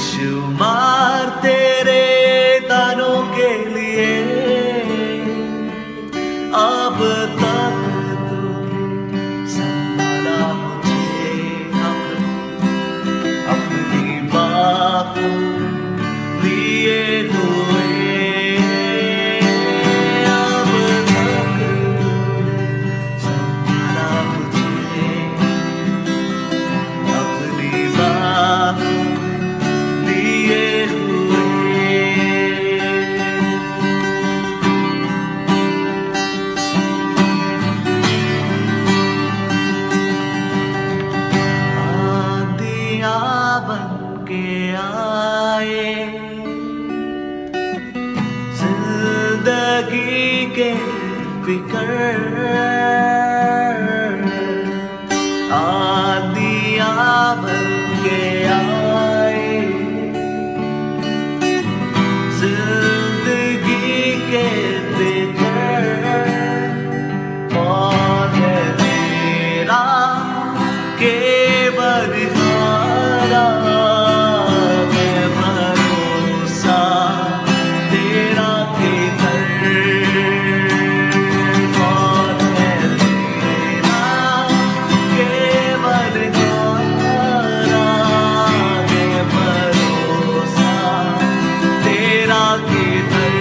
बेशुमार तेरे दानों के लिए अब तक तूने संभाला मुझे अपनी बाहों लिए हुए। अब तक तूने संभाला मुझे अपनी बाहों लिए हुए। आंधियाँ बन के आए जिंदगी के फिकर, आंधियाँ बन के आए जिंदगी के फिकर। कौन है मेरा केवल हारा, मैं भरोसा तेरा किधर। कौन है मेरा केवल हारा, मैं भरोसा तेरा किधर।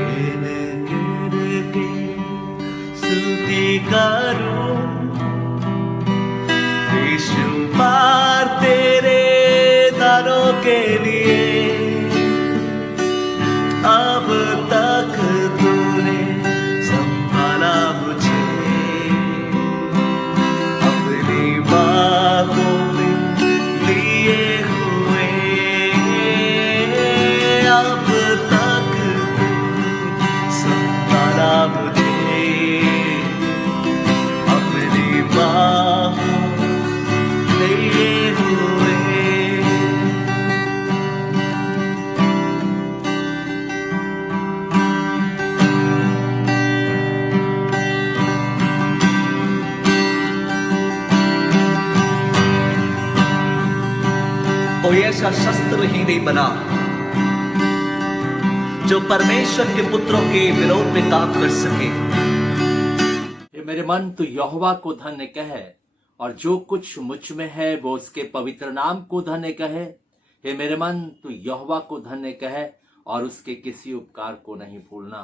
गिन गिन के स्तुति करूं बेशुमार तेरे दानों के लिए। अब तक तूने संभाला मुझे अपनी बाहों में लिए हुए। अब तक तूने संभाला मुझे अपनी बाहों लिए हुए। कोई ऐसा शस्त्र ही नहीं बना जो परमेश्वर के पुत्रों के विरोध में काम कर सके। हे मेरे मन, तू यहोवा को धन्य कह, और जो कुछ मुझ में है वो उसके पवित्र नाम को धन्य कहे। हे मेरे मन, तू यहोवा को धन्य कह और उसके किसी उपकार को नहीं भूलना।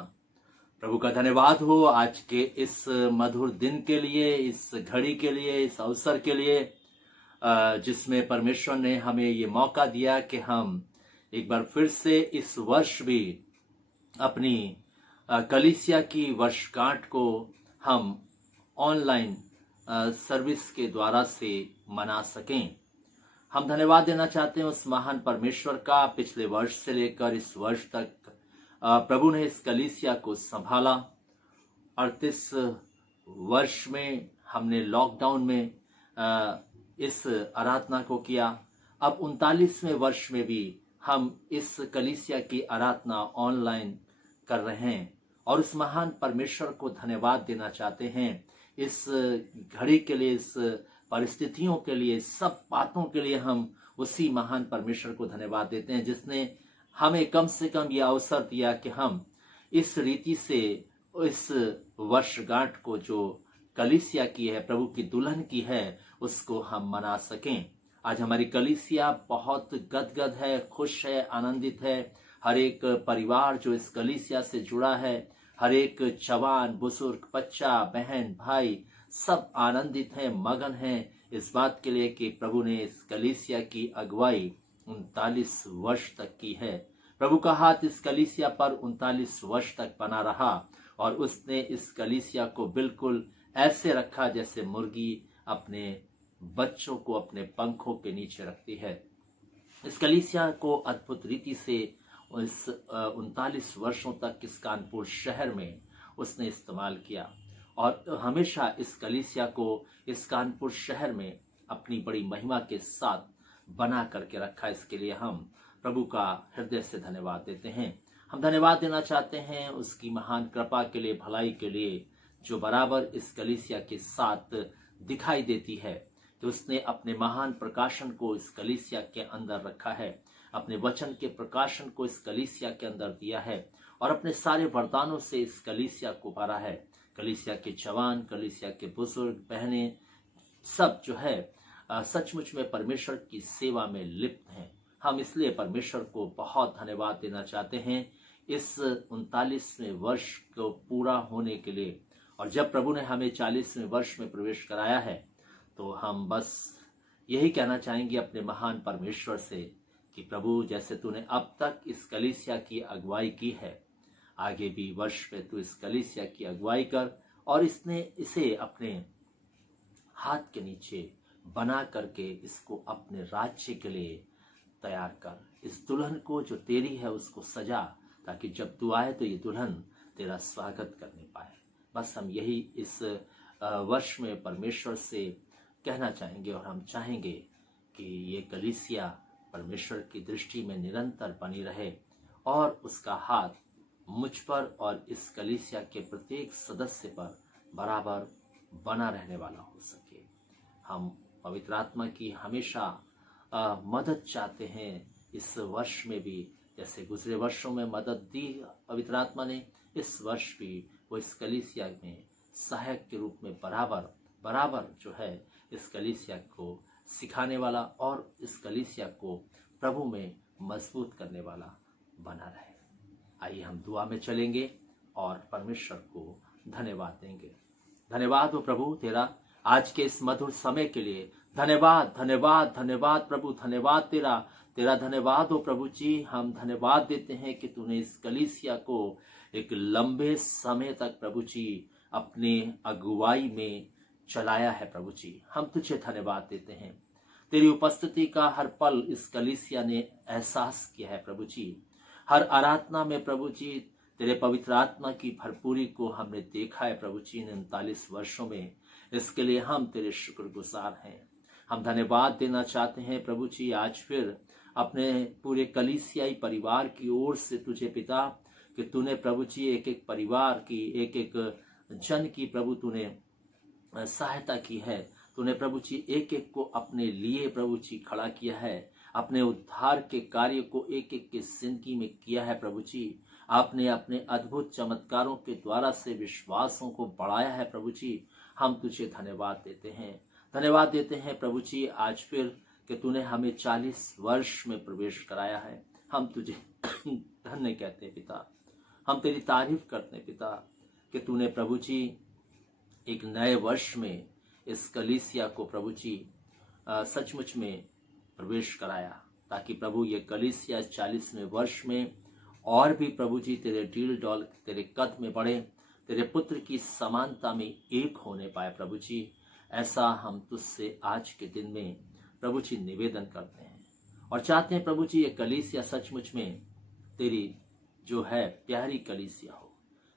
प्रभु का धन्यवाद हो आज के इस मधुर दिन के लिए, इस घड़ी के लिए, इस अवसर के लिए जिसमें परमेश्वर ने हमें ये मौका दिया कि हम एक बार फिर से इस वर्ष भी अपनी कलीसिया की वर्षगांठ को हम ऑनलाइन सर्विस के द्वारा से मना सकें। हम धन्यवाद देना चाहते हैं उस महान परमेश्वर का। पिछले वर्ष से लेकर इस वर्ष तक प्रभु ने इस कलीसिया को संभाला। 38 वर्ष में हमने लॉकडाउन में इस आराधना को किया। अब 39वें वर्ष में भी हम इस कलीसिया की आराधना ऑनलाइन कर रहे हैं और उस महान परमेश्वर को धन्यवाद देना चाहते हैं इस घड़ी के लिए, इस परिस्थितियों के लिए, सब बातों के लिए हम उसी महान परमेश्वर को धन्यवाद देते हैं जिसने हमें कम से कम यह अवसर दिया कि हम इस रीति से इस वर्षगांठ को जो कलीसिया की है, प्रभु की दुल्हन की है, उसको हम मना सकें। आज हमारी कलीसिया बहुत गदगद है, खुश है, आनंदित है। हर एक परिवार जो इस कलीसिया से जुड़ा है, हर एक जवान, बुजुर्ग, बच्चा, बहन, भाई, सब आनंदित हैं, मगन हैं इस बात के लिए कि प्रभु ने इस कलीसिया की अगुवाई 39 वर्ष तक की है। प्रभु का हाथ इस कलीसिया पर 39 वर्ष तक बना रहा और उसने इस कलीसिया को बिल्कुल ऐसे रखा जैसे मुर्गी अपने बच्चों को अपने पंखों के नीचे रखती है। इस कलीसिया को अद्भुत रीति से इस 39 वर्षों तक इस कानपुर शहर में उसने इस्तेमाल किया और हमेशा इस कलीसिया को इस कानपुर शहर में अपनी बड़ी महिमा के साथ बना करके रखा। इसके लिए हम प्रभु का हृदय से धन्यवाद देते हैं। हम धन्यवाद देना चाहते हैं उसकी महान कृपा के लिए, भलाई के लिए, जो बराबर इस कलीसिया के साथ दिखाई देती है। कि उसने अपने महान प्रकाशन को इस कलीसिया के अंदर रखा है, अपने वचन के प्रकाशन को इस कलीसिया के अंदर दिया है और अपने सारे वरदानों से इस कलीसिया को भरा है। कलीसिया के जवान, कलीसिया के बुजुर्ग, बहनें सब जो है सचमुच में परमेश्वर की सेवा में लिप्त हैं। हम इसलिए परमेश्वर को बहुत धन्यवाद देना चाहते हैं इस 39वें वर्ष को पूरा होने के लिए। और जब प्रभु ने हमें 40वें वर्ष में प्रवेश कराया है तो हम बस यही कहना चाहेंगे अपने महान परमेश्वर से कि प्रभु, जैसे तूने अब तक इस कलीसिया की अगुवाई की है, आगे भी वर्ष में तू इस कलीसिया की अगुवाई कर और इसे अपने हाथ के नीचे बना करके इसको अपने राज्य के लिए तैयार कर। इस दुल्हन को जो तेरी है उसको सजा, ताकि जब तू आए तो ये दुल्हन तेरा स्वागत करने पाए। बस हम यही इस वर्ष में परमेश्वर से कहना चाहेंगे और हम चाहेंगे कि ये कलीसिया परमेश्वर की दृष्टि में निरंतर बनी रहे और उसका हाथ मुझ पर और इस कलीसिया के प्रत्येक सदस्य पर बराबर बना रहने वाला हो सके। हम पवित्र आत्मा की हमेशा मदद चाहते हैं इस वर्ष में भी, जैसे गुजरे वर्षों में मदद दी पवित्र आत्मा ने, इस वर्ष भी वो इस कलीसिया में सहायक के रूप में बराबर जो है इस कलीसिया को सिखाने वाला और इस कलीसिया को प्रभु में मजबूत करने वाला बना रहे। आइए हम दुआ में चलेंगे और परमेश्वर को धन्यवाद देंगे। धन्यवाद हो प्रभु तेरा आज के इस मधुर समय के लिए। धन्यवाद धन्यवाद धन्यवाद प्रभु, धन्यवाद तेरा धन्यवाद हो प्रभु जी। हम धन्यवाद देते हैं कि तूने इस कलीसिया को एक लंबे समय तक प्रभु जी अपने अगुवाई में चलाया है प्रभु जी। हम तुझे धन्यवाद देते हैं। तेरी उपस्थिति का हर पल इस कलीसिया ने एहसास किया है प्रभु जी। हर आराधना में प्रभु जी तेरे पवित्र आत्मा की भरपूरी को हमने देखा है प्रभु जी इन 39 वर्षों में। इसके लिए हम तेरे शुक्रगुजार हैं। हम धन्यवाद देना चाहते हैं प्रभु जी आज फिर अपने पूरे कलीसियाई परिवार की ओर से तुझे पिता, कि तूने प्रभु जी एक एक परिवार की, एक एक जन की प्रभु तूने सहायता की है। तूने प्रभु जी एक एक को अपने लिए प्रभु जी खड़ा किया है। अपने उद्धार के कार्य को एक एक के जिंदगी में किया है प्रभु जी। आपने अपने अद्भुत चमत्कारों के द्वारा से विश्वासों को बढ़ाया है प्रभु जी। हम तुझे धन्यवाद देते हैं। धन्यवाद देते हैं प्रभु जी आज फिर कि तूने हमें 40 वर्ष में प्रवेश कराया है। हम तुझे धन्य कहते हैं पिता। हम तेरी तारीफ करते हैं पिता कि तूने प्रभु जी एक नए वर्ष में इस कलीसिया को प्रभु जी सचमुच में प्रवेश कराया, ताकि प्रभु ये कलीसिया 40वें वर्ष में और भी प्रभु जी तेरे डील डॉल तेरे कद में बढ़े, तेरे पुत्र की समानता में एक होने पाए प्रभु जी। ऐसा हम तुझसे आज के दिन में प्रभु जी निवेदन करते हैं और चाहते हैं प्रभु जी ये कलीसिया सचमुच में तेरी जो है प्यारी कलीसिया हो,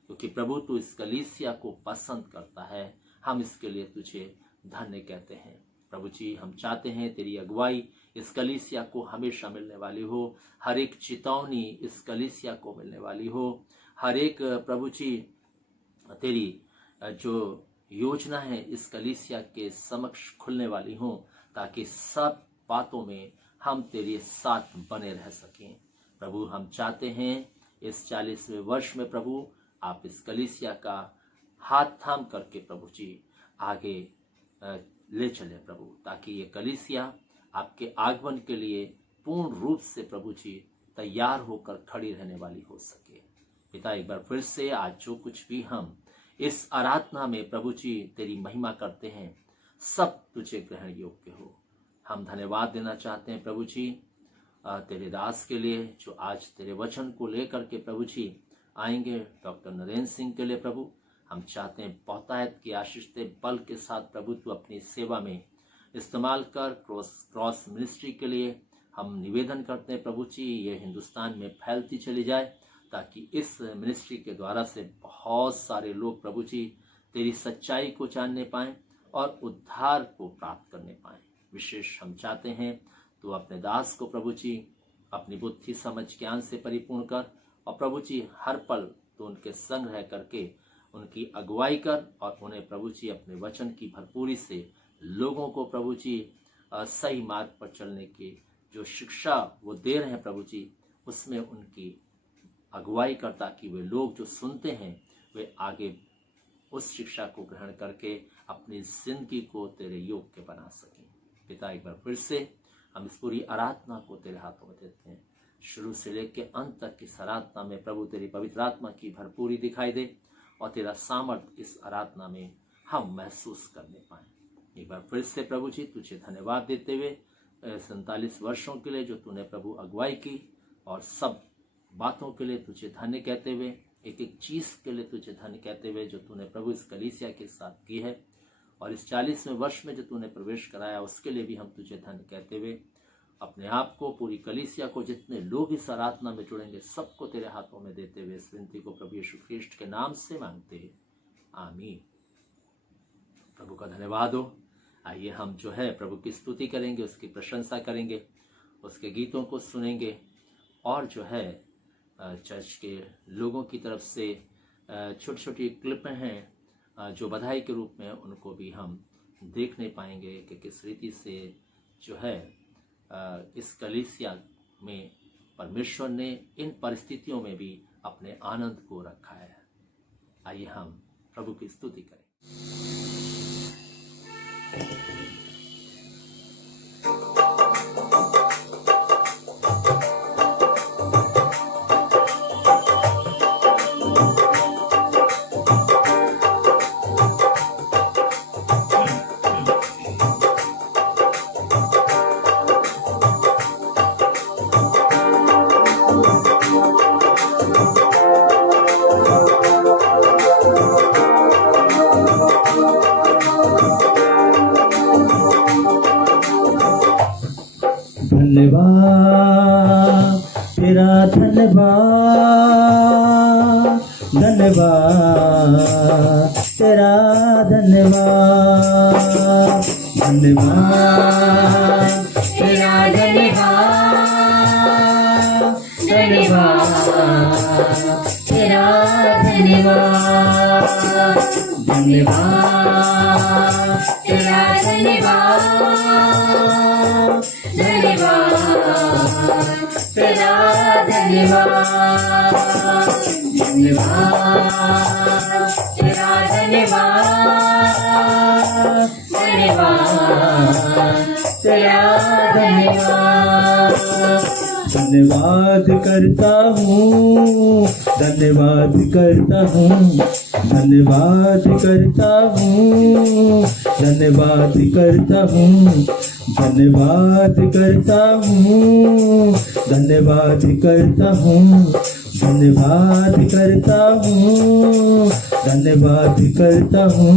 क्योंकि प्रभु तू इस कलीसिया को पसंद करता है। हम इसके लिए तुझे धन्य कहते हैं प्रभु जी। हम चाहते हैं तेरी अगुवाई इस कलीसिया को हमेशा मिलने वाली हो। हर एक चेतावनी इस कलीसिया को मिलने वाली हो। हर एक प्रभु जी तेरी जो योजना है इस कलीसिया के समक्ष खुलने वाली हो, ताकि सब बातों में हम तेरे साथ बने रह सकें प्रभु। हम चाहते हैं इस 40वें वर्ष में प्रभु आप इस कलीसिया का हाथ थाम करके प्रभु जी आगे ले चले प्रभु, ताकि ये कलीसिया आपके आगमन के लिए पूर्ण रूप से प्रभु जी तैयार होकर खड़ी रहने वाली हो सके। पिता एक बार फिर से आज जो कुछ भी हम इस आराधना में प्रभु जी तेरी महिमा करते हैं सब तुझे ग्रहण योग्य हो। हम धन्यवाद देना चाहते हैं प्रभु जी तेरे दास के लिए जो आज तेरे वचन को लेकर के प्रभु जी आएंगे। डॉक्टर नरेंद्र सिंह के लिए प्रभु हम चाहते हैं बहुतायत की आशीष दे, बल के साथ प्रभु तू अपनी सेवा में इस्तेमाल कर। क्रॉस मिनिस्ट्री के लिए हम निवेदन करते हैं प्रभु जी ये हिंदुस्तान में फैलती चली जाए, ताकि इस मिनिस्ट्री के द्वारा से बहुत सारे लोग प्रभु जी तेरी सच्चाई को जानने पाएं और उद्धार को प्राप्त करने पाएं। विशेष हम चाहते हैं तो अपने दास को प्रभु जी अपनी बुद्धि समझ ज्ञान से परिपूर्ण कर, और प्रभु जी हर पल तो उनके संग रह करके उनकी अगुवाई कर और उन्हें प्रभु जी अपने वचन की भरपूरी से लोगों को प्रभु जी सही मार्ग पर चलने की जो शिक्षा वो दे रहे हैं प्रभु जी, उसमें उनकी अगुवाई कर, ताकि वे लोग जो सुनते हैं वे आगे उस शिक्षा को ग्रहण करके अपनी जिंदगी को तेरे योग्य बना सकें। पिता, एक बार फिर से हम इस पूरी आराधना को तेरे हाथों में देते हैं। शुरू से लेकर अंत तक इस आराधना में प्रभु तेरी पवित्र आत्मा की भरपूरी दिखाई दे और तेरा सामर्थ्य इस आराधना में हम महसूस करने पाए। एक बार फिर से प्रभु जी तुझे धन्यवाद देते हुए 47 वर्षों के लिए जो तूने प्रभु अगुवाई की, और सब बातों के लिए तुझे धन्य कहते हुए, एक एक चीज़ के लिए तुझे धन्य कहते हुए जो तूने प्रभु इस कलीसिया के साथ की है, और इस 40वें वर्ष में जो तूने प्रवेश कराया उसके लिए भी हम तुझे धन्य कहते हुए अपने आप को, पूरी कलीसिया को, जितने लोग इस आराधना में जुड़ेंगे सबको तेरे हाथों में देते हुए इस विनती को प्रभु यीशु ख्रीष्ट के नाम से मांगते हैं, आमीन। प्रभु का धन्यवाद हो। आइए हम जो है प्रभु की स्तुति करेंगे, उसकी प्रशंसा करेंगे, उसके गीतों को सुनेंगे, और जो है चर्च के लोगों की तरफ से छोटी छोटी क्लिप हैं जो बधाई के रूप में, उनको भी हम देखने पाएंगे कि किस रीति से जो है इस कलीसिया में परमेश्वर ने इन परिस्थितियों में भी अपने आनंद को रखा है। आइए हम प्रभु की स्तुति करें। धन्यवाद तेरा, धन्यवाद, धन्यवाद तेरा, धन्यवाद, धन्यवाद तेरा, धन्यवाद, धन्यवाद तेरा, धन्यवाद, धन्यवाद तेरा, धन्यवाद, धन्यवाद तेरा, धन्यवाद, धन्यवाद तेरा, धन्यवाद, धन्यवाद तेरा, धन्यवाद। धन्यवाद करता हूँ, धन्यवाद करता हूँ, धन्यवाद करता हूँ, धन्यवाद करता हूँ, धन्यवाद करता हूँ, धन्यवाद करता हूँ, धन्यवाद करता हूँ, धन्यवाद करता हूँ।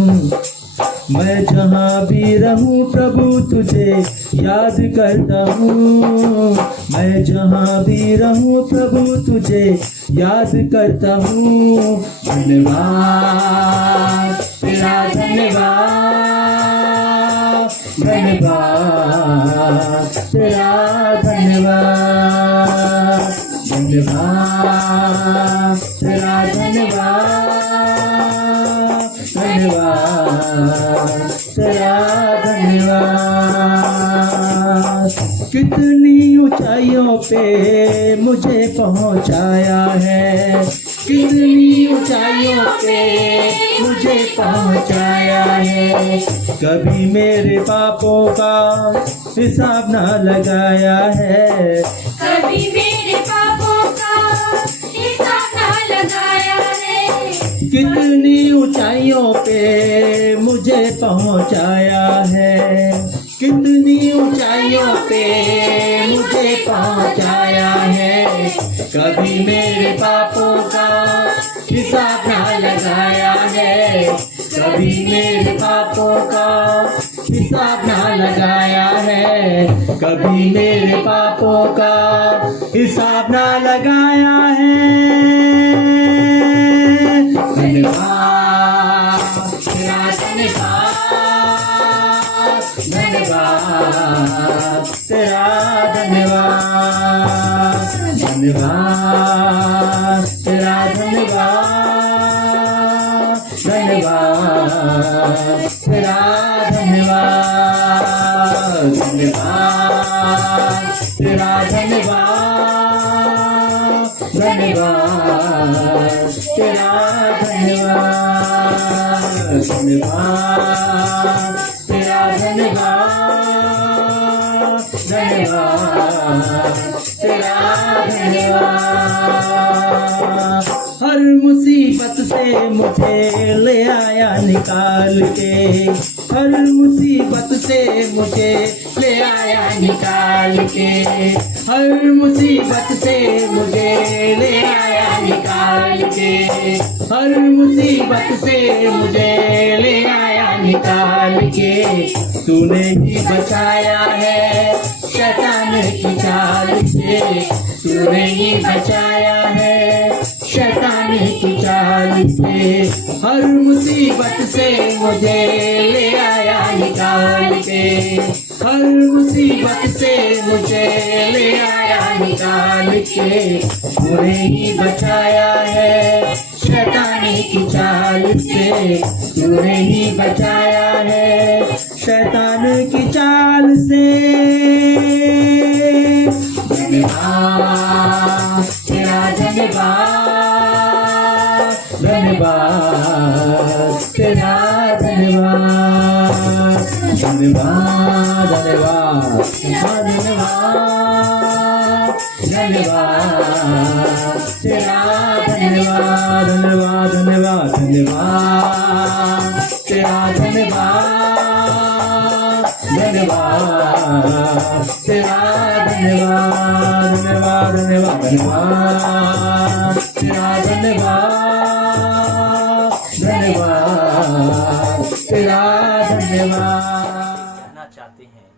मैं जहाँ भी रहूं प्रभु तुझे याद करता हूँ, मैं जहाँ भी रहूं प्रभु तुझे याद करता हूँ। धन्यवाद तेरा, धन्यवाद, धन्यवाद तेरा, धन्यवाद, धन्यवाद तेरा, धन्यवाद, धन्यवाद तेरा, धन्यवाद। कितनी ऊंचाइयों पे मुझे पहुंचाया है, कितनी ऊंचाइयों पे मुझे पहुंचाया है। कभी मेरे पापों का हिसाब ना लगाया है, कभी मेरे पापों का हिसाब ना लगाया है। कितनी ऊंचाइयों पे मुझे पहुंचाया है, कितनी ऊंचाइयों पे मुझे पहुंचाया है। कभी मेरे पापों का हिसाब ना लगाया है, कभी मेरे पापों का हिसाब ना लगाया है, कभी मेरे पापों का हिसाब ना लगाया है। धन्यवाद तेरा, धन्यवाद, धन्यवाद तेरा, धन्यवाद, धन्यवाद तेरा, धन्यवाद, धन्यवाद तेरा, धन्यवाद। धन्यवाद तेरा धन्यवाद धन्यवाद तेरा धन्यवाद धन्यवाद तेरा धन्यवाद धन्यवाद तेरा धन्यवाद हर मुसीबत से मुझे ले आया निकाल के हर मुसीबत से मुझे ले आया निकाल के हर मुसीबत से मुझे ले आया निकाल के हर मुसीबत से मुझे ले आया निकाल के तूने ही बचाया है शैतान की चाल से तूने ही बचाया है शैतान की चाल से हर मुसीबत से मुझे ले आया निकाल के हर मुसीबत से मुझे ले आया निकाल के तूने ही बचाया है शैतान की चाल से तूने ही बचाया है शैतान की चाल से धन्यवाद तेरा धन्यवाद धन्यवाद तेरा धन्यवाद धन्यवाद धन्यवाद धन्यवाद धन्यवाद तेरा धन्यवाद धन्यवाद धन्यवाद धन्यवाद तेरा धन्यवाद धन्यवाद तेरा धन्यवाद धन्यवाद धन्यवाद धन्यवाद तेरा धन्यवाद धन्यवाद तेरा धन्यवाद कहना चाहते हैं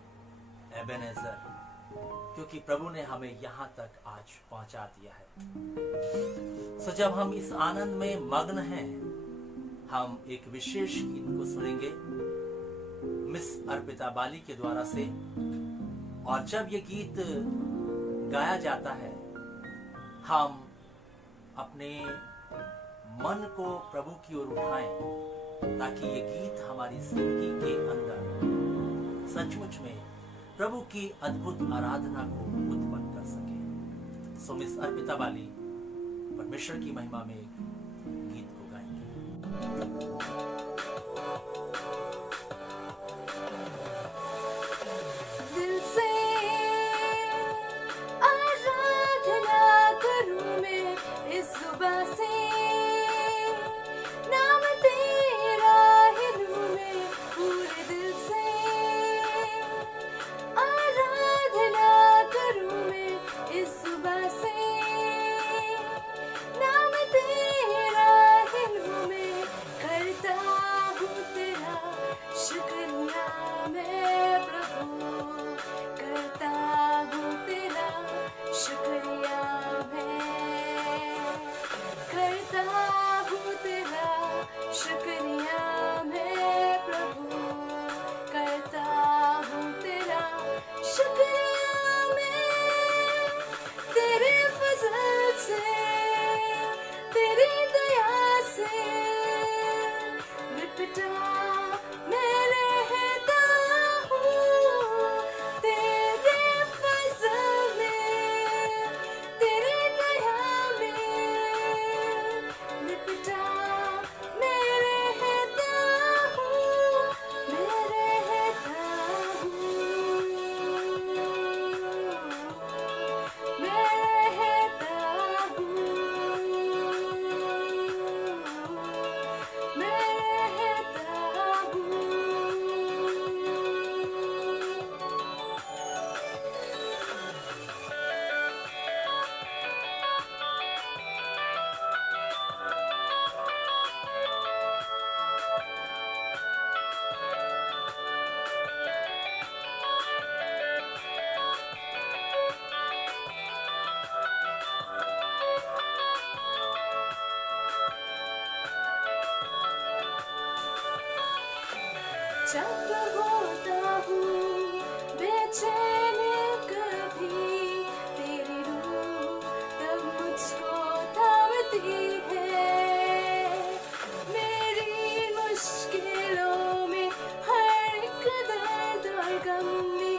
एबेनेज़र, क्योंकि प्रभु ने हमें यहाँ तक आज पहुंचा दिया है। सो जब हम इस आनंद में मग्न हैं, हम एक विशेष गीत को सुनेंगे मिस अर्पिता बाली के द्वारा से। और जब ये गीत गाया जाता है, हम अपने मन को प्रभु की ओर उठाएं, ताकि ये गीत हमारी जिंदगी के अंदर सचमुच में प्रभु की अद्भुत आराधना को उत्पन्न कर सके। सो मिस अर्पिता बाली परमेश्वर की महिमा में एक गीत को गाएंगे। दिल से आराधना करूं मैं इस सुबह से नाम तेरा ही लूं मैं पूरे दिल से आराधना करूं मैं इस सुबह से नाम तेरा ही लूं मैं करता हूँ तेरा शुक्रिया मैं प्रभु करता हूँ तेरा शुक्रिया मैं करता हूँ तेरा शुक्रिया मैं प्रभु करता हूँ तेरा शुक्रिया मैं तेरे फजल से तेरी दया से लिपटा मैं रहता हूँ तेरे फजल में तेरी दया में लिपटा मैं रहता हूँ मैं रहता हूँ मैं रहता हूँ मैं रहता हूँ। जब होता हूँ बेचैन कभी तेरी रूह तब मुझको थामती है मेरी मुश्किलों में हर एक दर्द और गम भी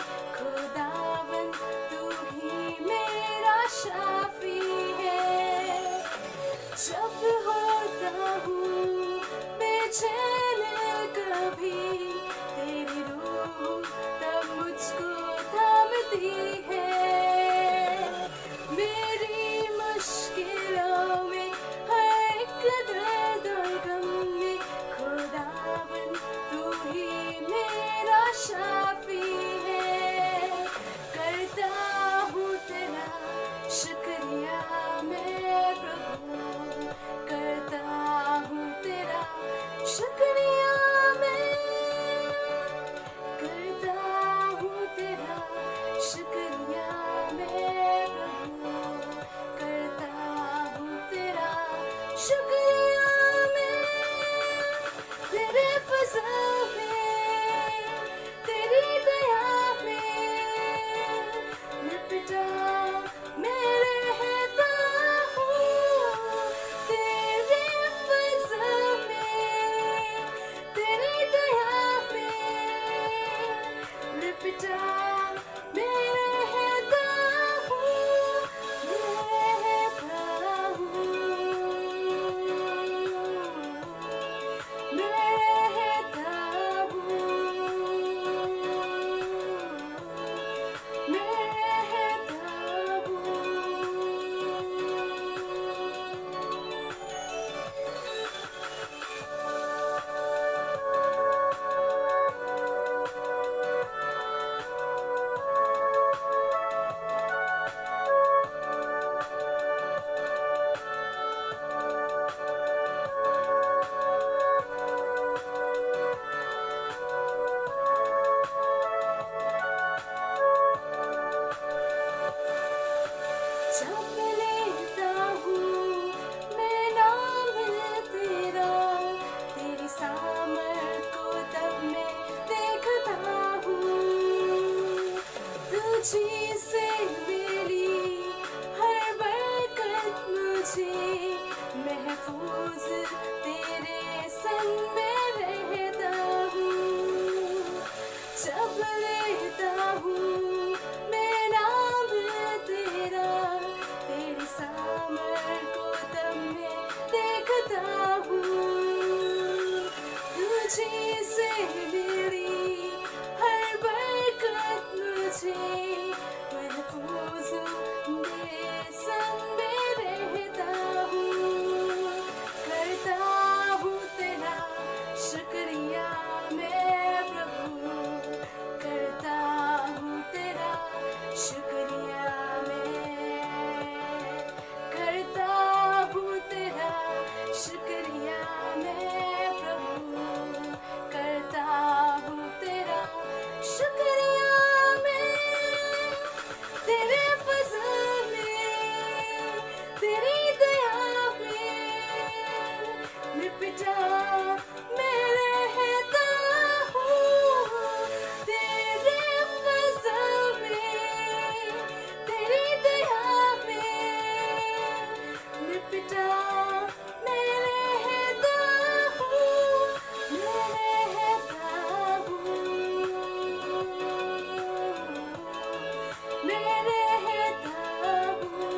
शुक्रिया मैं तेरे फजल में, तेरी दया में लिपटा मैं रहता हूँ। तेरे फजल में, तेरी दया में लिपटा मैं रहता हूँ, रहता हूँ, मैं रहता हूँ, मैं रहता हूँ। जब लेता हूँ मैं नाम तेरा, तेरी सामर्थ को तब मैं देखता हूँ। तुझी से मिली हर बरकत मुझे महफूज तेरे संग में रहता हूँ। जब लेता हूँ मैं नाम तेरा, तेरी सामर्थ को तब मैं देखता हूँ। तुझी से मिली हर बरकत मुझे महफूज तेरे संग में रहता हूँ। करता हूँ तेरा शुक्रिया मैं प्रभु, करता हूँ तेरा शुक्रिया मैं, करता हूँ तेरा शुक्रिया मैं प्रभु, करता हूँ तेरा शुक्रिया मैं। तेरे फजल में, तेरी दया में लिपटा मैं रहता हूँ। तेरे फजल में, तेरी दया में लिपटा मैं रहता हूँ, मैं रहता हूँ, मैं रहता हूँ,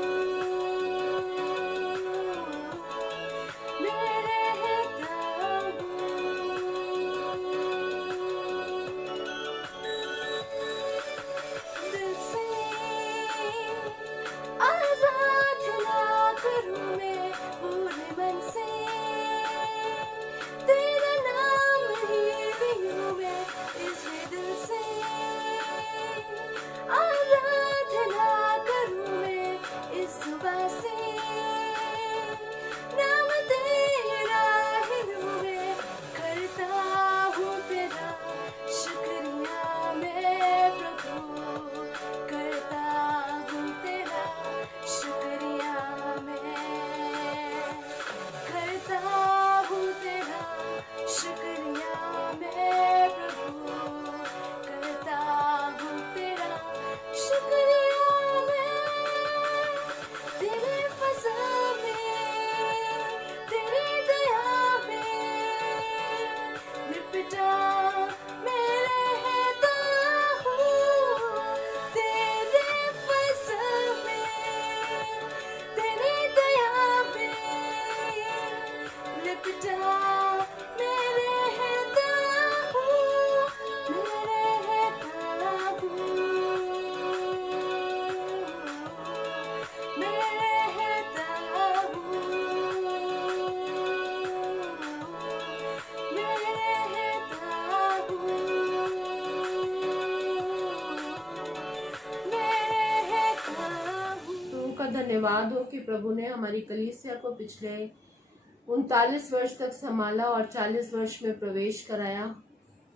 मैं रहता हूँ। दिल से आराधना करूँ मैं पूरे मन से, तेरा नाम ही लूँ मैं इस दिल से। आराधना करूँ मैं इस सुबह से, नाम तेरा ही लूँ मैं। करता हूँ तेरा शुक्रिया मैं प्रभु, करता हूँ तेरा शुक्रिया मैं, करता हूँ तेरा शुक्रिया मैं प्रभु, करता हूँ तेरा शुक्रिया मैं। तेरे फजल में, तेरी दया में लिपटा मैं रहता हूँ। तेरे फजल में, तेरी दया में लिपटा मैं रहता हूँ, मैं रहता हूँ, मैं रहता हूँ, मैं रहता हूँ, मैं रहता हूँ। प्रभु का धन्यवाद हो कि प्रभु ने हमारी कलीसिया को पिछले 39 वर्ष तक संभाला और 40 वर्ष में प्रवेश कराया।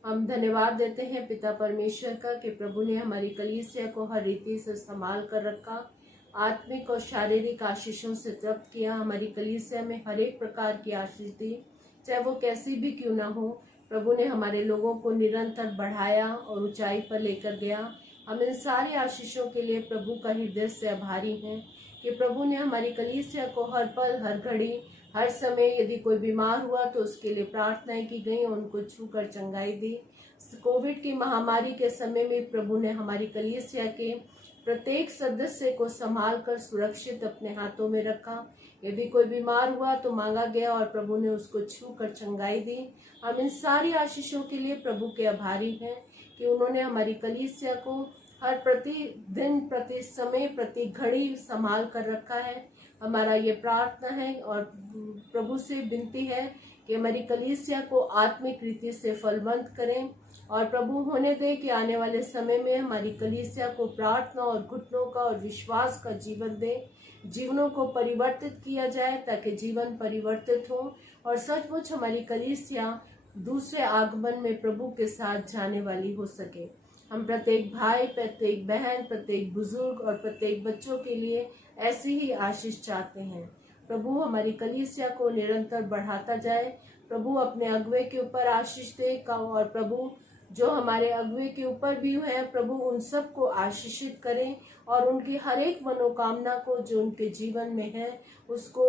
हम धन्यवाद देते हैं पिता परमेश्वर का कि प्रभु ने हमारी कलीसिया को हर रीति से संभाल कर रखा आत्मिक और शारीरिक आशीषों से तृप्त किया। हमारी कलीसिया में हर एक प्रकार की आशीष दी, चाहे वो कैसी भी क्यों ना हो। प्रभु ने हमारे लोगों को निरंतर बढ़ाया और ऊंचाई पर लेकर गया। हम इन सारी आशीषों के लिए प्रभु का हृदय से आभारी हैं कि प्रभु ने हमारी कलीसिया को हर पल, हर घड़ी, हर समय, यदि कोई बीमार हुआ तो उसके लिए प्रार्थनाएं की गई और उनको छूकर चंगाई दी। कोविड की महामारी के समय में प्रभु ने हमारी कलीसिया के प्रत्येक सदस्य को संभाल कर सुरक्षित अपने हाथों में रखा। यदि कोई बीमार हुआ तो मांगा गया और प्रभु ने उसको छूकर चंगाई दी। हम इन सारी आशीषों के लिए प्रभु के आभारी हैं कि उन्होंने हमारी कलीसिया को हर प्रतिदिन, प्रति समय, प्रति घड़ी संभाल कर रखा है। हमारा ये प्रार्थना है और प्रभु से विनती है कि हमारी कलीसिया को आत्मिक रीति से फलवंत करें और प्रभु होने दे कि आने वाले समय में हमारी कलीसिया को प्रार्थना और घुटनों का और विश्वास का जीवन दे। जीवनों को परिवर्तित किया जाए ताकि जीवन परिवर्तित हो और सचमुच हमारी कलीसिया दूसरे आगमन में प्रभु के साथ जाने वाली हो सके। हम प्रत्येक भाई, प्रत्येक बहन, प्रत्येक बुजुर्ग और प्रत्येक बच्चों के लिए ऐसी ही आशीष चाहते हैं। प्रभु हमारी कलीसिया को निरंतर बढ़ाता जाए। प्रभु अपने अगुवे के ऊपर आशीष दे और प्रभु जो हमारे अगुवे के ऊपर भी है, प्रभु उन सब को आशीषित करें और उनकी हर एक मनोकामना को जो उनके जीवन में है उसको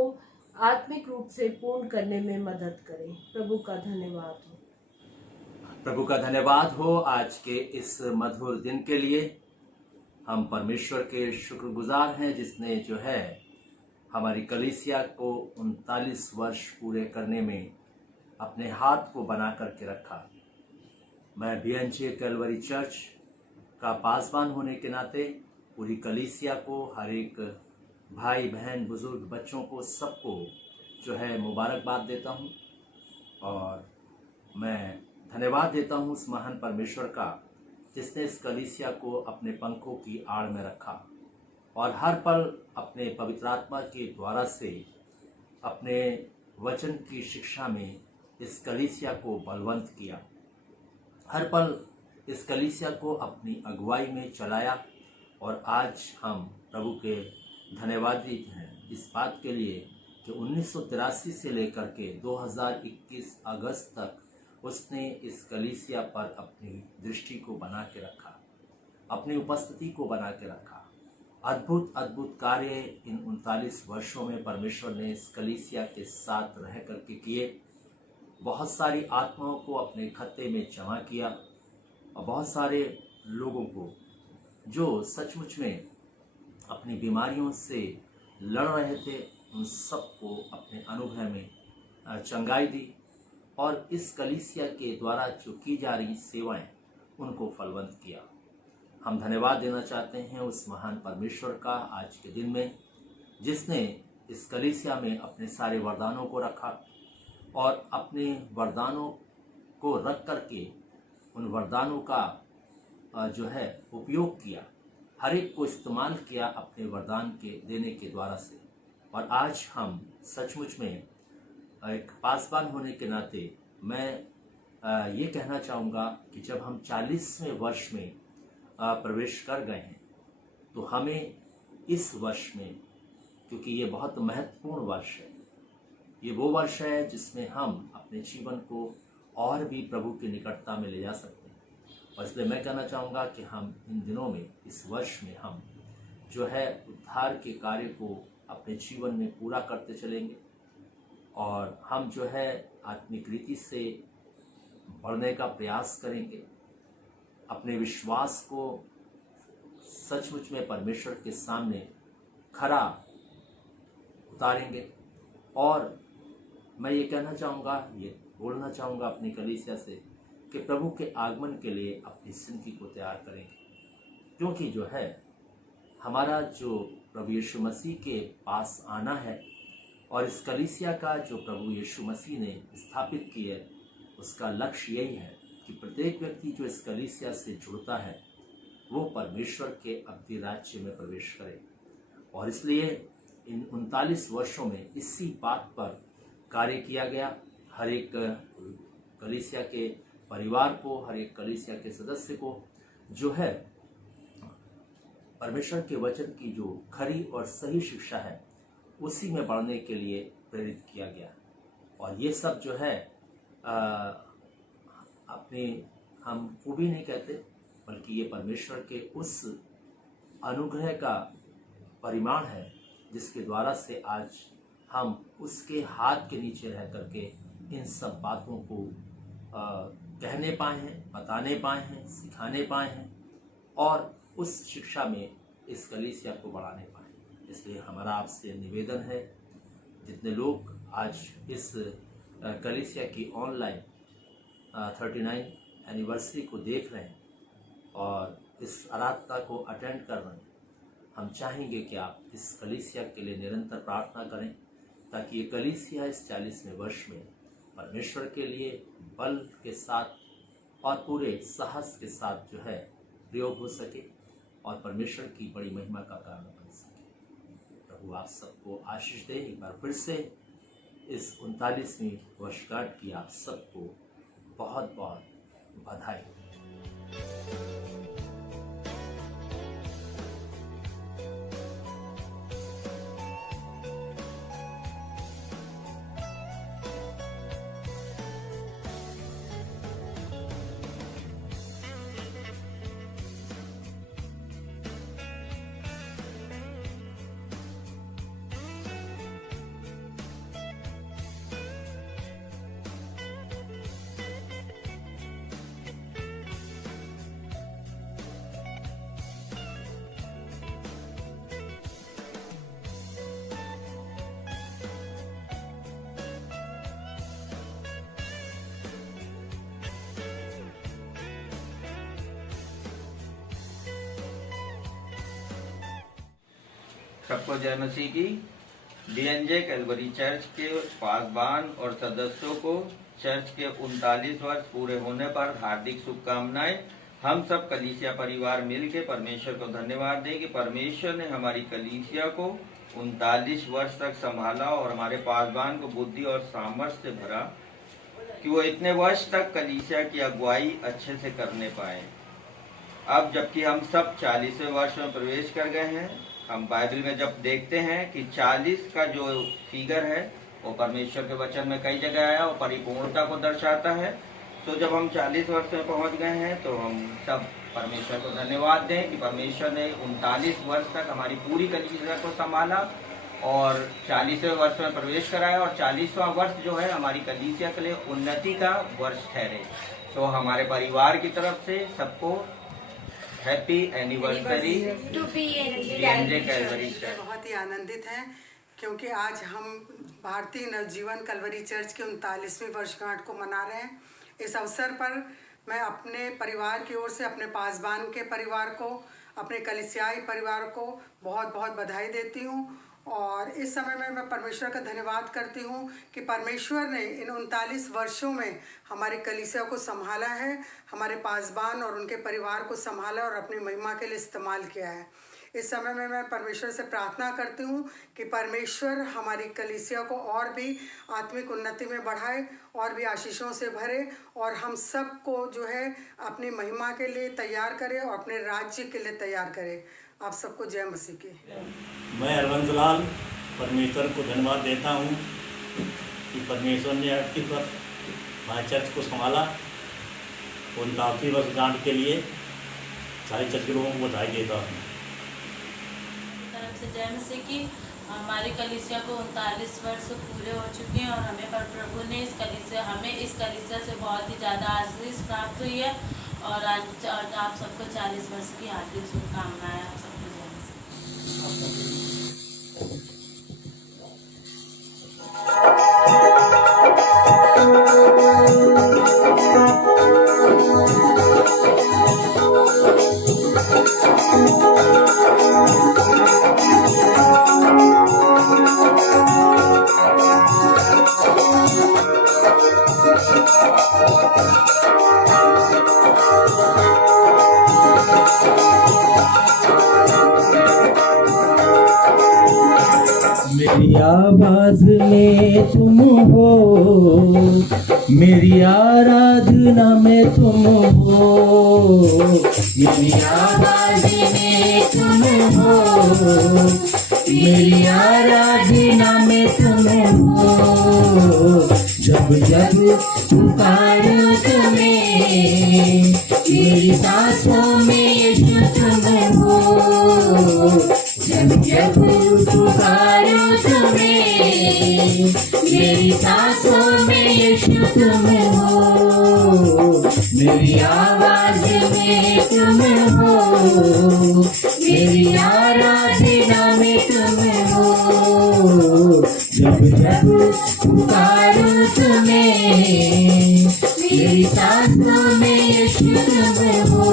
आत्मिक रूप से पूर्ण करने में मदद करें। प्रभु का धन्यवाद हो। प्रभु का धन्यवाद हो आज के इस मधुर दिन के लिए। हम परमेश्वर के शुक्रगुजार हैं जिसने जो है हमारी कलीसिया को 39 वर्ष पूरे करने में अपने हाथ को बना करके रखा। मैं बीएनजे कैलवरी चर्च का पासवान होने के नाते पूरी कलीसिया को, हर एक भाई बहन, बुजुर्ग, बच्चों को, सबको जो है मुबारकबाद देता हूँ और मैं धन्यवाद देता हूँ उस महान परमेश्वर का जिसने इस कलीसिया को अपने पंखों की आड़ में रखा और हर पल अपने पवित्र आत्मा के द्वारा से अपने वचन की शिक्षा में इस कलीसिया को बलवंत किया। हर पल इस कलीसिया को अपनी अगुवाई में चलाया और आज हम प्रभु के धन्यवादी हैं इस बात के लिए कि 1983 से लेकर के 2021 अगस्त तक उसने इस कलीसिया पर अपनी दृष्टि को बना के रखा, अपनी उपस्थिति को बना के रखा। अद्भुत अद्भुत कार्य इन 39 वर्षों में परमेश्वर ने इस कलीसिया के साथ रह करके किए। बहुत सारी आत्माओं को अपने खत्ते में जमा किया और बहुत सारे लोगों को जो सचमुच में अपनी बीमारियों से लड़ रहे थे उन सबको अपने अनुभव में चंगाई दी और इस कलीसिया के द्वारा जो की जा रही सेवाएं उनको फलवंत किया। हम धन्यवाद देना चाहते हैं उस महान परमेश्वर का आज के दिन में जिसने इस कलीसिया में अपने सारे वरदानों को रखा और अपने वरदानों को रख करके उन वरदानों का जो है उपयोग किया, हर एक को इस्तेमाल किया अपने वरदान के देने के द्वारा से। और आज हम सचमुच में एक पासवान होने के नाते मैं ये कहना चाहूँगा कि जब हम 40वें वर्ष में प्रवेश कर गए हैं तो हमें इस वर्ष में, क्योंकि ये बहुत महत्वपूर्ण वर्ष है, ये वो वर्ष है जिसमें हम अपने जीवन को और भी प्रभु की निकटता में ले जा सकते हैं। और इसलिए मैं कहना चाहूँगा कि हम इन दिनों में, इस वर्ष में हम जो है उद्धार के कार्य को अपने जीवन में पूरा करते चलेंगे और हम जो है आत्मिक रीति से बढ़ने का प्रयास करेंगे, अपने विश्वास को सचमुच में परमेश्वर के सामने खरा उतारेंगे। और मैं ये कहना चाहूँगा, ये बोलना चाहूँगा अपनी कलीसिया से कि प्रभु के आगमन के लिए अपनी जिंदगी को तैयार करेंगे, क्योंकि जो है हमारा जो प्रभु यीशु मसीह के पास आना है और इस कलीसिया का जो प्रभु यीशु मसीह ने स्थापित की है उसका लक्ष्य यही है कि प्रत्येक व्यक्ति जो इस कलीसिया से जुड़ता है वो परमेश्वर के अब्दी राज्य में प्रवेश करे। और इसलिए इन 39 वर्षों में इसी बात पर कार्य किया गया। हर एक कलीसिया के परिवार को, हर एक कलीसिया के सदस्य को जो है परमेश्वर के वचन की जो खरी और सही शिक्षा है उसी में बढ़ने के लिए प्रेरित किया गया। और ये सब जो है अपने हम खूबी नहीं कहते, बल्कि ये परमेश्वर के उस अनुग्रह का परिमाण है जिसके द्वारा से आज हम उसके हाथ के नीचे रह करके इन सब बातों को कहने पाए हैं, बताने पाए हैं, सिखाने पाए हैं और उस शिक्षा में इस कलीसिया को बढ़ाने पाए। इसलिए हमारा आपसे निवेदन है, जितने लोग आज इस कलीसिया की ऑनलाइन 39 एनिवर्सरी को देख रहे हैं और इस आराधना को अटेंड कर रहे हैं, हम चाहेंगे कि आप इस कलीसिया के लिए निरंतर प्रार्थना करें ताकि ये कलीसिया इस 40वें वर्ष में परमेश्वर के लिए बल के साथ और पूरे साहस के साथ जो है प्रयोग हो सके और परमेश्वर की बड़ी महिमा का कारण बन सके। प्रभु आप सबको आशीष दे। एक बार फिर से इस 39वीं वर्षगांठ की आप सबको बहुत बहुत बधाई। सबको जय मसीह की। डीएनजे कैलवरी चर्च के पासबान और सदस्यों को चर्च के 39 वर्ष पूरे होने पर हार्दिक शुभकामनाएं। हम सब कलीसिया परिवार मिलके परमेश्वर को धन्यवाद दें कि परमेश्वर ने हमारी कलीसिया को 39 वर्ष तक संभाला और हमारे पासबान को बुद्धि और सामर्थ्य से भरा कि वो इतने वर्ष तक कलीसिया की अगुवाई अच्छे से करने पाए। अब जबकि हम सब 40वें वर्ष में प्रवेश कर गए हैं, हम बाइबल में जब देखते हैं कि 40 का जो फिगर है वो परमेश्वर के वचन में कई जगह आया और परिपूर्णता को दर्शाता है। तो जब हम 40 वर्ष में पहुंच गए हैं तो हम सब परमेश्वर को धन्यवाद दें कि परमेश्वर ने 39 वर्ष तक हमारी पूरी कलीसिया को संभाला और 40वें वर्ष में प्रवेश कराया और 40वां वर्ष जो है हमारी कलीसिया के लिए उन्नति का वर्ष ठहरे। तो हमारे परिवार की तरफ से सबको हैप्पी एनिवर्सरी डीएनजे कैलवरी चर्च। बहुत ही आनंदित हैं क्योंकि आज हम भारतीय नवजीवन कलवरी चर्च के 39वीं वर्षगांठ को मना रहे हैं। इस अवसर पर मैं अपने परिवार की ओर से अपने पासबान के परिवार को, अपने कलीसियाई परिवार को बहुत बहुत बधाई देती हूँ और इस समय में मैं परमेश्वर का धन्यवाद करती हूँ कि परमेश्वर ने इन 39 वर्षों में हमारी कलीसिया को संभाला है, हमारे पासबान और उनके परिवार को संभाला और अपनी महिमा के लिए इस्तेमाल किया है। इस समय में मैं परमेश्वर से प्रार्थना करती हूँ कि परमेश्वर हमारी कलीसिया को और भी आत्मिक उन्नति में बढ़ाए और भी आशीषों से भरे और हम सब को जो है अपनी महिमा के लिए तैयार करे और अपने राज्य के लिए तैयार करे। आप सबको जय मसीह की। मैं हरबंस लाल परमेश्वर को धन्यवाद देता हूँ कि परमेश्वर ने 38 वर्ष हमारे चर्च को संभाला और 39वीं वर्षगांठ के लिए सारे चर्च के लोगों को बधाई देता हूँ। तरफ से जय मसीह की। हमारी कलीसिया को 39 वर्ष पूरे हो चुके हैं और हमें प्रभु ने हमें इस कलीसिया से बहुत ही ज़्यादा आशीष प्राप्त हुई है और आज आप सबको 40 वर्ष की हार्दिक शुभकामनाएं। आप सबको जय मसीह। Thank you. मेरी आवाज में तुम हो, मेरी आराधना में तुम हो, मेरी आवाज में तुम हो, मेरी आराधना में तुम हो। जब जब पुकारो तुम्हें, मेरी सांसों में यीशु तुम हो। जब जब पुकारो तुम्हें, मेरी सांसों में यीशु तुम हो। मेरी आवाज में तुम हो, मेरी आराधना में तुम हो। जब जब पुकारो तुम्हें, मेरी सांसों में यीशु तुम हो।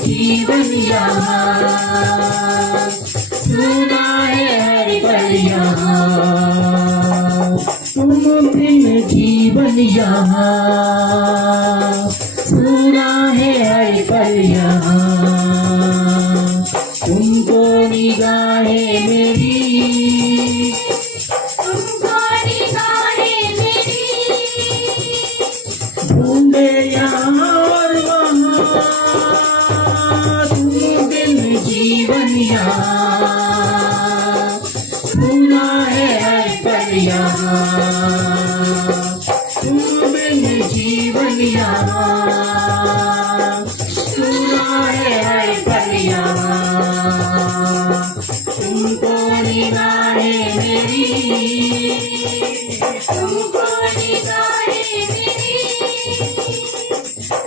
जीवन यहाँ सुना है हर पल यहाँ, तुम बिन जीवन यहाँ सुना है हर पल यहाँ। तुमको निगाहें मेरी, तुमको निगाहें मेरी ढूंढे यहाँ और वहाँ, तुम बिन जीवन यहाँ सुना है हर पल यहाँ, तुम बिन जीवन यहाँ सुना है हर पल यहाँ। तुमको निगाहें मेरी, तुमको निगाहें मेरी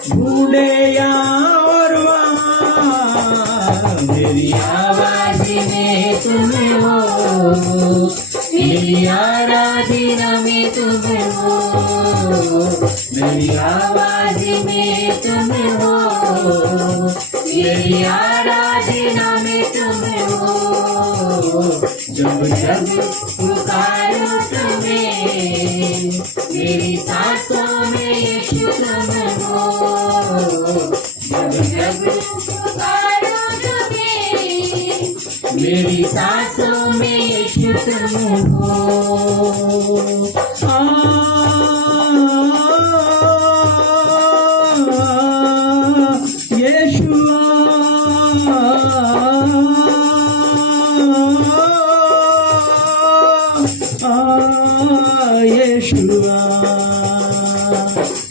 ढूंढे यहाँ और वहाँ, मेरी आवाज में तुम हो, मेरी आराधना में तुम हो। मेरी आवाज में तुम हो, मेरी आराधना में तुम हो। जब जब पुकारो तुम्हें, मेरी सांसों में यीशु तुम हो। जब जब पुकारो तुम्हें, मेरी सांसों में यीशु तुम हो। यीशुआ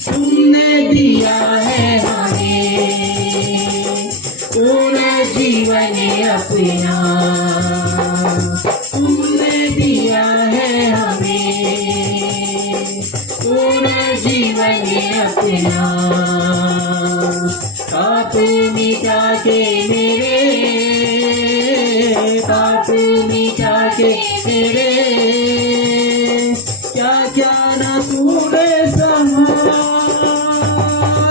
तुमने दिया है हमें पूरा जीवन अपना, तुमने दिया है हमें पूरा जीवन अपना। पाप मिटा के मेरे, पाप मिटा के मेरे, क्या क्या न तूने सहा,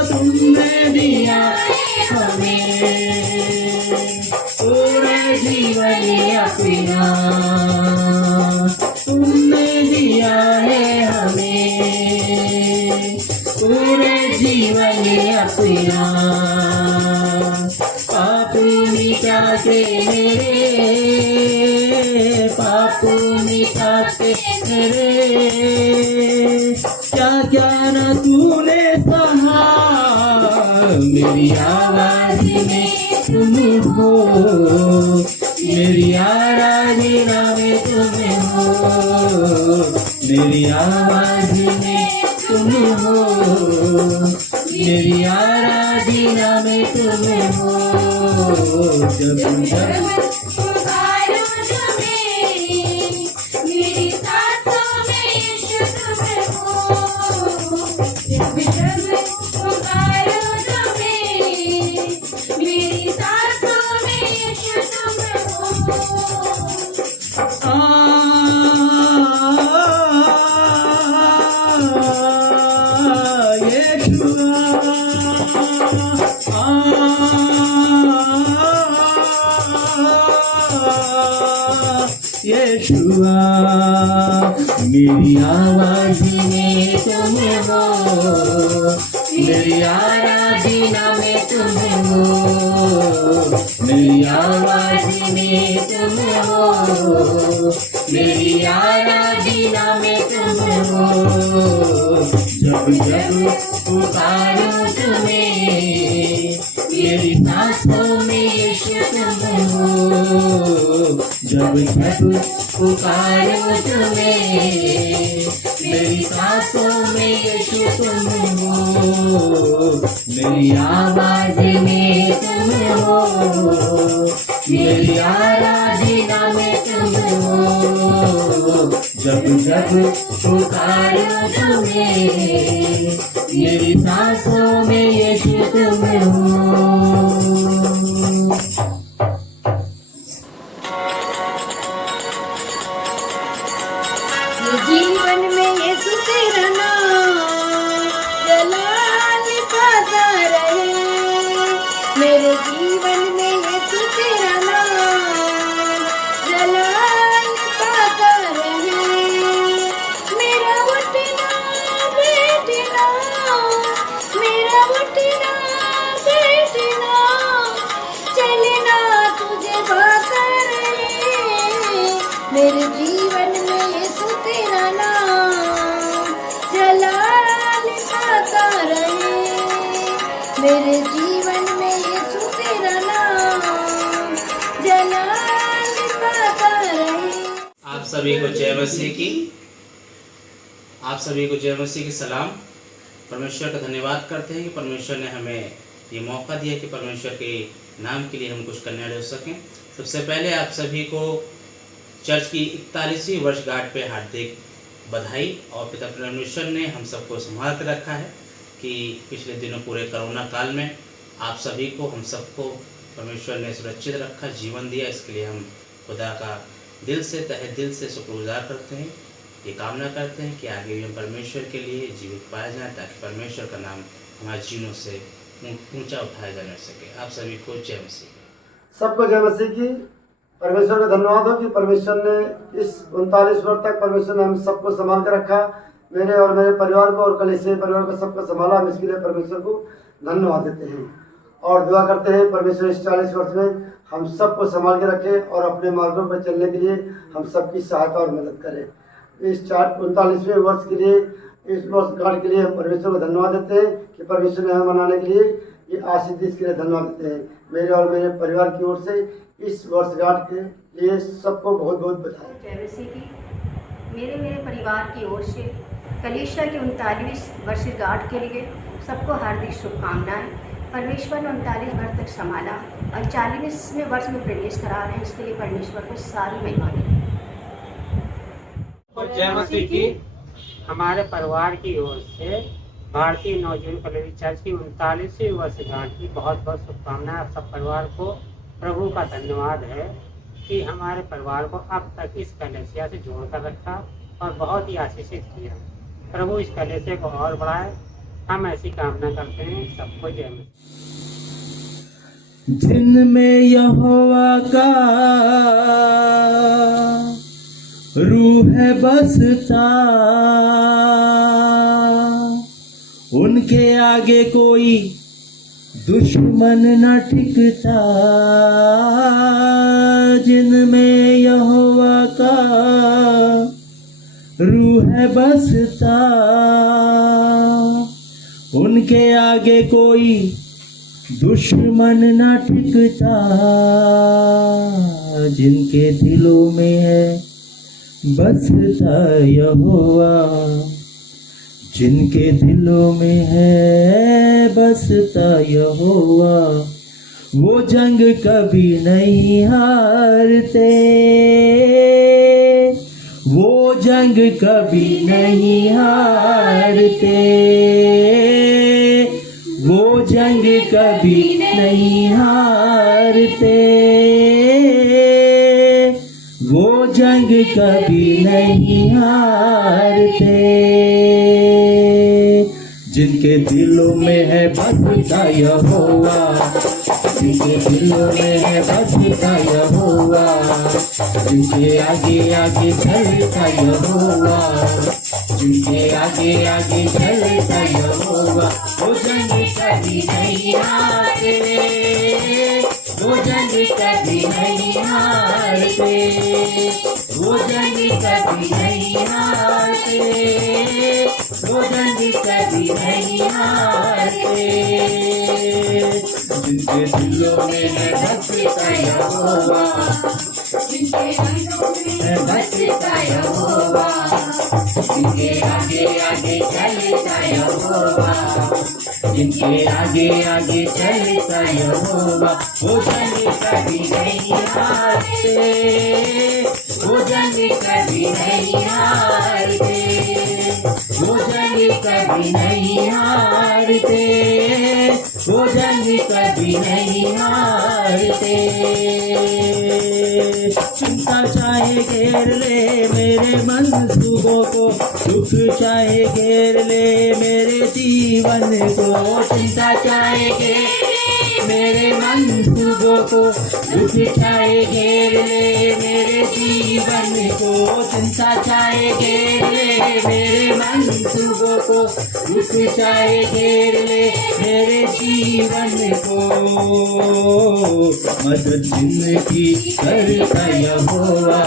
तुमने दिया हमें पूरा जीवन अपना, तुमने दिया है हमें पूरा जीवन अपना। पाप मिटा के मेरे, पाप मिटा के मेरे, क्या क्या न तूने सहा। मेरी आवाज में तुम हो, मेरी आराधना में तुम हो। मेरी आवाज में तुम हो, मेरी आराधना में तुम हो। जब जब पुकारो तुम्हें, मेरी सांसों में यीशु तुम हो। जब जब पुकारो तुम्हें, मेरी सांसों में यीशु तुम हो। यीशुआ यहोवा, मेरी आवाज में तुम हो, मेरी आराधना में तुम हो, मेरी आवाज में तुम हो, मेरी आराधना में तुम हो। जब जब पुकारूं तुम्हें, मेरी सांसों में यीशु तुम हो। जब जब पुकारूं तुम्हें, मेरी सांसों में यीशु तुम हो। मेरी आवाज में तुम हो, मेरी आराधना में तुम हो। जब जब पुकारूं तुम्हें, मेरी सांसों में यीशु तुम हो। जीवन में यीशु तेरा नाम जलाल पाता रहे, मेरे जीवन में यीशु तेरा नाम जलाल पाता रहे। मेरा उठना बैठना, मेरा उठना बैठना, चलना तुझे भाता रहे। मेरे जीवन में यीशु तेरा नाम जलाल पाता रहे, मेरे जीवन में यीशु तेरा नाम जलाल पाता रहे। आप सभी को जय मसीह की, आप सभी को जय मसीह की सलाम। परमेश्वर का धन्यवाद करते हैं कि परमेश्वर ने हमें ये मौका दिया कि परमेश्वर के नाम के लिए हम कुछ करने हो सकें। सबसे पहले आप सभी को चर्च की 41वीं वर्षगांठ पे हार्दिक बधाई। और पिता परमेश्वर ने हम सबको संभाल कर रखा है कि पिछले दिनों पूरे कोरोना काल में आप सभी को, हम सबको परमेश्वर ने सुरक्षित रखा, जीवन दिया। इसके लिए हम खुदा का दिल से, तहे दिल से शुक्रगुजार करते हैं। ये कामना करते हैं कि आगे भी हम परमेश्वर के लिए जीवित पाए जाएं, ताकि परमेश्वर का नाम हमारे जीवनों से ऊंचा उठाया जा सके। आप सभी को जय मसीह। सबको जय मसीह की। परमेश्वर का धन्यवाद हो कि परमेश्वर ने इस 39 वर्ष तक परमेश्वर ने हम सबको संभाल कर रखा, मेरे और मेरे परिवार को और कलीसिया परिवार को सबको संभाला। हम इसके लिए परमेश्वर को धन्यवाद देते हैं और दुआ करते हैं परमेश्वर इस 40 वर्ष में हम सबको संभाल के रखे और अपने मार्गों पर चलने के लिए हम सबकी सहायता और मदद करें। इस 39वें वर्ष के लिए, इस वर्षगांठ के लिए हम परमेश्वर को धन्यवाद देते हैं कि परमेश्वर ने हमें मनाने के लिए ये आशीष इसके लिए धन्यवाद देते हैं। मेरे और मेरे परिवार की ओर से इस वर्षगांठ के लिए सबको बहुत बहुत बधाई। जय मसीह की। मेरे परिवार की ओर से कलीसिया की 39 वर्षगांठ के लिए सबको हार्दिक शुभकामनाएं। परमेश्वर ने 39 वर्ष तक संभाला और 40वें वर्ष में प्रवेश करा रहे हैं, इसके लिए परमेश्वर को सारी महिमा दें। जय मसीह की। हमारे परिवार की ओर से भारतीय नवजीवन कलवरी चर्च की 39वीं वर्षगांठ की बहुत बहुत शुभकामनाएं। आप सब परिवार को प्रभु का धन्यवाद है कि हमारे परिवार को अब तक इस कलीसिया से जोड़कर रखा और बहुत ही आशीषित किया। प्रभु इस कलीसिया को और बढ़ाए, हम ऐसी कामना करते हैं। सबको जय मसीह। जिनमें यहोवा का रूह है बसता, उनके आगे कोई दुश्मन न टिकता। जिनमें यहोवा का रूह है बसता, उनके आगे कोई दुश्मन न टिकता। जिनके दिलों में है बसता यहोवा, जिनके दिलों में है बसता यहोवा, वो जंग कभी नहीं हारते, वो जंग कभी नहीं हारते, वो जंग कभी नहीं हारते, वो जंग कभी नहीं हारते। जिनके दिलों में है बसता यहोवा, जिनके दिलों में है बसता यहोवा, जिनके आगे आगे चलता यहोवा, जिनके आगे आगे चलता यहोवा, वो जंग कभी नहीं हारते, वो जंग कभी नहीं हारते, वो जंग कभी नहीं हारते, वो जंग कभी नहीं हारते। जिनके दिलों में है बसता यहोवा, जिनके दिलों में है बसता यहोवा, जिनके आगे आगे चलता यहोवा, जिनके आगे आगे चलता यहोवा, वो जंग कभी नहीं हारते, वो जंग कभी नहीं हारते, वो जंग कभी नहीं हारते, वो जंग कभी नहीं हारते। चिंता चाहे घेर ले मेरे मंसूबों को, दुख चाहे घेर ले मेरे जीवन को, चिंता चाहे घेर मेरे मंसूबों को, दुख चाहे घेर ले मेरे जीवन को, चिंता चाहे घेर ले मेरे मंसूबों को, दुख चाहे घेर ले मेरे जीवन को, मदद जिंदगी करता यहोवा,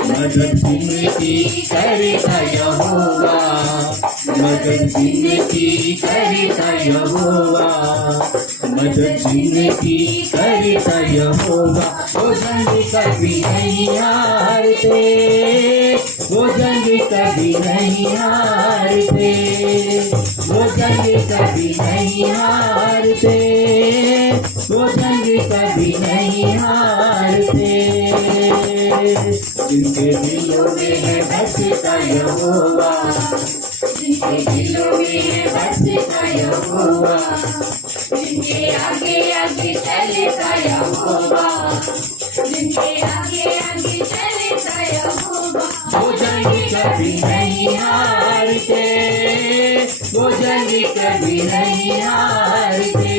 मदद जिंदगी करता यहोवा, मदद जिंदगी करता यहोवा, मदद जिंदगी करता यहोवा, वो जंग कभी नहीं हारते, वो जंग कभी नहीं हारते, वो जंग कभी नहीं हारते, वो जंग कभी नहीं हारते। जिनके दिलों में है बसता यहोवा, जिनके दिलों में है बसता यहोवा, जिनके आगे आगे चलता यहोवा, जिनके आगे आगे चलता यहोवा, वो जंग कभी नहीं हारते, वो जंग कभी नहीं हारते,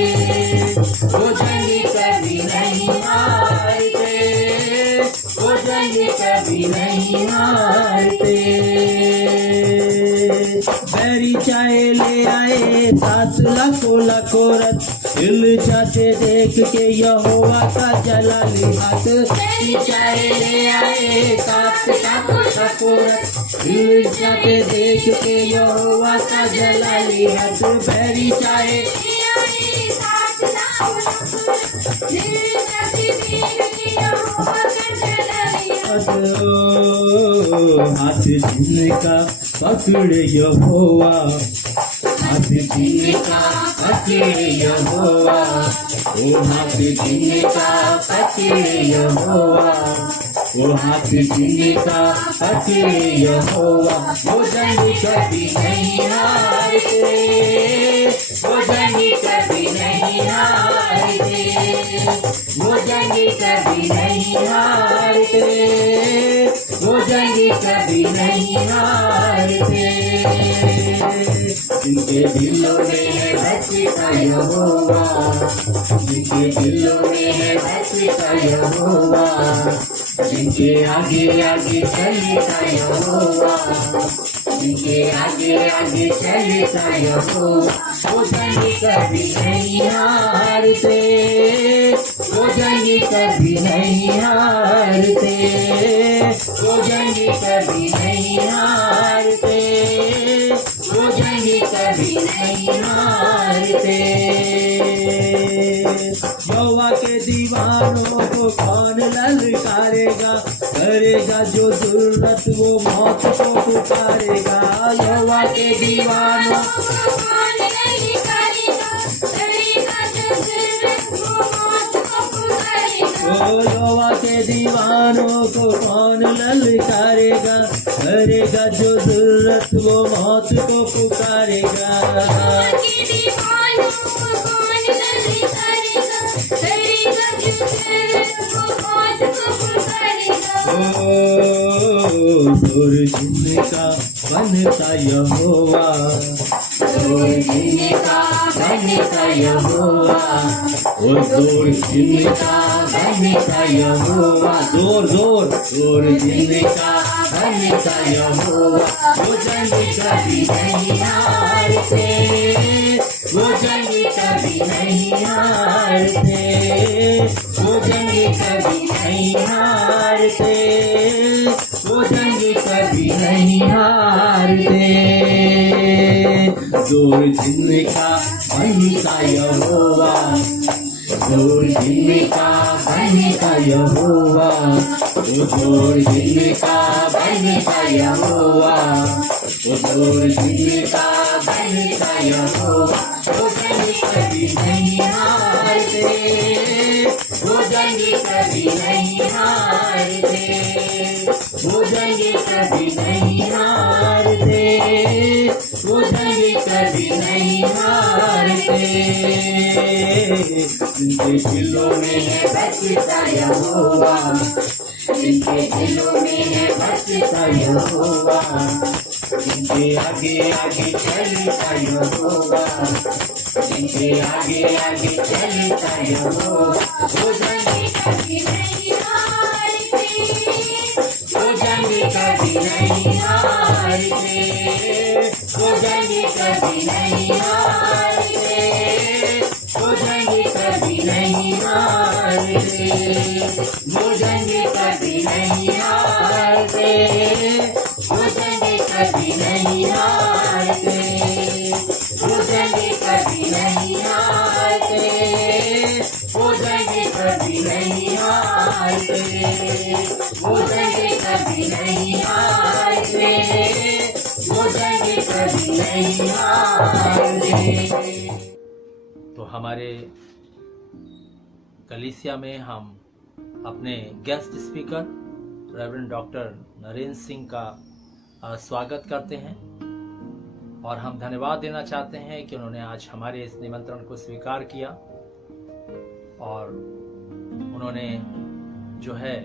वो जंग कभी नहीं हारते, वो जंग कभी नहीं हारते। बैरी चाहे ले आए 7 लाखों लाखों रथ, हिल जाते देख के यहोवा का जलाली हाथ, बैरी चाहे ले आए 7 लाखों लाखों रथ, हिल जाते देख के यहोवा का जलाली हाथ, बैरी चाहे हाथ जिनका पकड़े यहोवा, हाथ जिनका पकड़े यहोवा, ओ हाथ जिनका पकड़े यहोवा, ओ हाथ जिनका पकड़े यहोवा, वो जंग कभी नहीं हारते, वो जंग कभी नहीं हारते, वो जंग कभी नहीं हारते, वो जंग कभी नहीं हारते। जिनके दिलों में है बसता यहोवा, जिनके दिलों में है बसता यहोवा, जिनके आगे आगे चलता यहोवा, जिनके आगे आगे चलता यहोवा, वो जंग कभी नहीं हारते, वो जंग कभी नहीं हारते, वो जंग कभी नहीं हारते, वो जंग कभी नहीं हारते। यहोवा के दीवानों को कौन ललकारेगा, करेगा जो जरूरत वो मौत को पुकारेगा, यहोवा के दीवानों को कौन ललकारेगा, करेगा जो जरूरत वो मौत को पुकारेगा, ओ यहोवा के दीवानों को कौन ललकारेगा, करेगा जो जरूरत वो मौत को पुकारेगा, सुर जिनका बनता यहोवा, सुर जिनका बनता यहोवा, ओ जोर जिनका बन का यहोवा, जोर जोर जोर जिनका बन का यहोवा, वो जंग कभी नहीं हारते, वो जंग कभी नहीं हारते, वो जंग कभी नहीं हारते, वो जंग कभी नहीं हारते। जोर जिनका बन का यहोवा, जोर जिनका बन का यहोवा, जोर जिनका बन का यहोवा, जोर जिनका बन का यहोवा, वो जंग कभी नहीं हारते, वो जंग कभी नहीं हारते, वो जंग कभी नहीं हारते, वो जंग कभी नहीं हारते। जिनके दिलों में है बसता यहोवा, जिनके दिलों में है बसता यहोवा, जिनके आगे आगे चलता यहोवा, जिनके आगे आगे चलता यहोवा, वो जंग कभी नहीं हारते, वो जंग कभी नहीं हारते, वो जंग कभी नहीं हारते, वो जंग कभी नहीं हारते, वो जंग कभी नहीं हारते, वो जंग कभी नहीं हारते, वो जंग कभी नहीं हारते, वो जंग कभी नहीं हारते, वो जंग कभी नहीं हारते, वो जंग कभी नहीं हारते। तो हमारे कलीसिया में हम अपने guest speaker reverend doctor Narendra Singh का स्वागत करते हैं और हम धन्यवाद देना चाहते हैं कि उन्होंने आज हमारे इस निमंत्रण को स्वीकार किया और उन्होंने जो है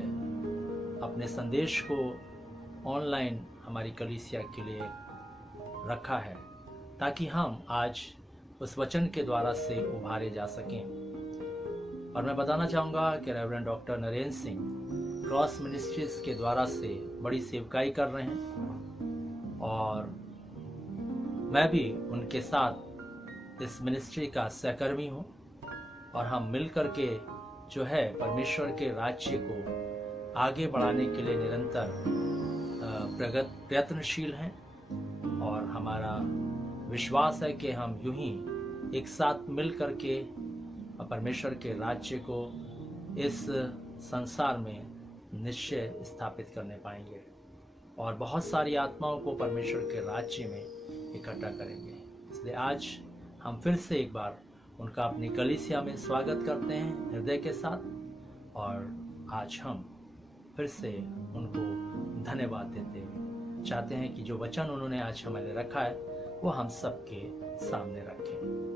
अपने संदेश को ऑनलाइन हमारी कलीसिया के लिए रखा है ताकि हम आज उस वचन के द्वारा से उभारे जा सकें। और मैं बताना चाहूँगा कि reverend doctor Narendra Singh cross ministries के द्वारा से बड़ी सेवकाई कर रहे हैं और मैं भी उनके साथ इस मिनिस्ट्री का सहकर्मी हूँ और हम मिल कर के जो है परमेश्वर के राज्य को आगे बढ़ाने के लिए निरंतर प्रयत्नशील हैं और हमारा विश्वास है कि हम यूं ही एक साथ मिल कर के परमेश्वर के राज्य को इस संसार में निश्चय स्थापित करने पाएंगे और बहुत सारी आत्माओं को परमेश्वर के राज्य में इकट्ठा करेंगे। इसलिए आज हम फिर से एक बार उनका अपनी कलीसिया में स्वागत करते हैं हृदय के साथ और आज हम फिर से उनको धन्यवाद देते हुए चाहते हैं कि जो वचन उन्होंने आज हमारे रखा है वो हम सबके सामने रखें।